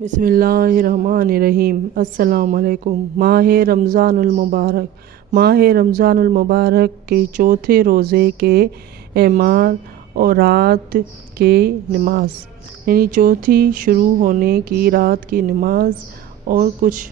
بسم اللہ الرحمن الرحیم۔ السلام علیکم۔ ماہ رمضان المبارک کے چوتھے روزے کے اعمال اور رات کی نماز، یعنی چوتھی شروع ہونے کی رات کی نماز اور کچھ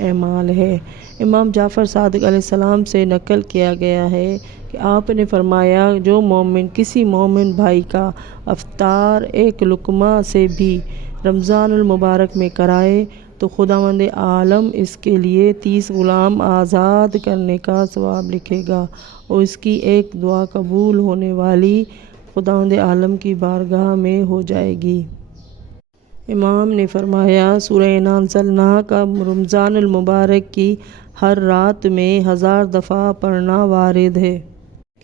اعمال ہے۔ امام جعفر صادق علیہ السلام سے نقل کیا گیا ہے کہ آپ نے فرمایا، جو مومن کسی مومن بھائی کا افطار ایک لقمہ سے بھی رمضان المبارک میں کرائے تو خداوند عالم اس کے لیے 30 غلام آزاد کرنے کا ثواب لکھے گا، اور اس کی ایک دعا قبول ہونے والی خداوند عالم کی بارگاہ میں ہو جائے گی۔ امام نے فرمایا، سورہ انا انزلناہ کا رمضان المبارک کی ہر رات میں 1000 دفعہ پڑھنا وارد ہے،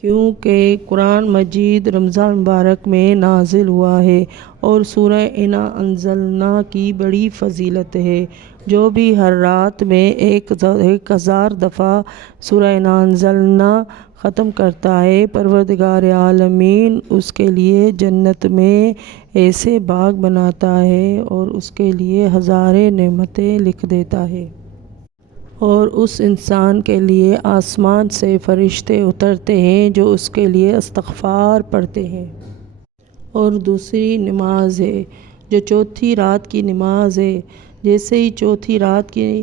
کیونکہ قرآن مجید رمضان المبارک میں نازل ہوا ہے، اور سورہ انا انزلناہ کی بڑی فضیلت ہے۔ جو بھی ہر رات میں 1000 دفعہ سورہ انا انزلناہ ختم کرتا ہے، پروردگار عالمین اس کے لیے جنت میں ایسے باغ بناتا ہے اور اس کے لیے ہزاریں نعمتیں لکھ دیتا ہے، اور اس انسان کے لیے آسمان سے فرشتے اترتے ہیں جو اس کے لیے استغفار پڑھتے ہیں۔ اور دوسری نماز ہے جو چوتھی رات کی نماز ہے۔ جیسے ہی چوتھی رات کی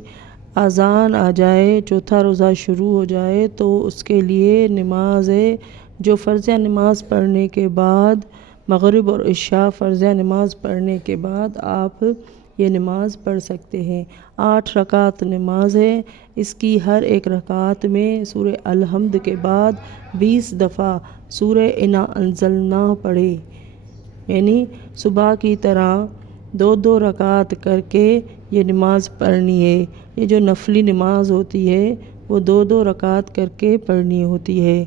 اذان آ جائے، چوتھا روزہ شروع ہو جائے، تو اس کے لیے نماز ہے جو فرضیہ نماز پڑھنے کے بعد، مغرب اور عشاء فرضیہ نماز پڑھنے کے بعد آپ یہ نماز پڑھ سکتے ہیں۔ 8 رکعت نماز ہے۔ اس کی ہر ایک رکعت میں سورہ الحمد کے بعد 20 دفعہ سورہ انا انزلناہ پڑھے، یعنی صبح کی طرح 2 رکعت کر کے یہ نماز پڑھنی ہے۔ یہ جو نفلی نماز ہوتی ہے وہ 2 رکعت کر کے پڑھنی ہوتی ہے۔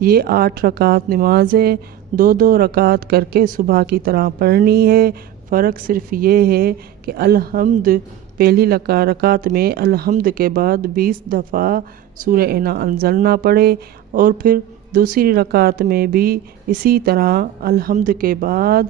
یہ 8 رکعت نماز ہے، 2 رکعت کر کے صبح کی طرح پڑھنی ہے۔ فرق صرف یہ ہے کہ الحمد پہلی رکعت میں الحمد کے بعد 20 دفعہ سورہ انا انزلناہ پڑھے، اور پھر دوسری رکعت میں بھی اسی طرح الحمد کے بعد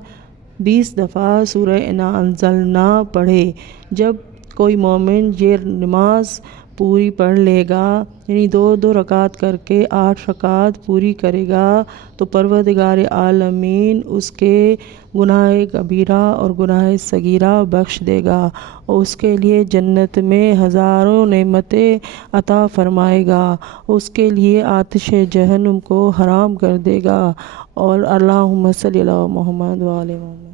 20 دفعہ سورہ انا انزلناہ پڑھے۔ جب کوئی مومن یہ نماز پوری پڑھ لے گا، یعنی 2 رکعت کر کے 8 رکعت پوری کرے گا، تو پروردگار عالمین اس کے گناہ کبیرہ اور گناہ صغیرہ بخش دے گا، اور اس کے لیے جنت میں ہزاروں نعمتیں عطا فرمائے گا، اس کے لیے آتش جہنم کو حرام کر دے گا۔ اور اللہم صلی علی محمد و آل محمد۔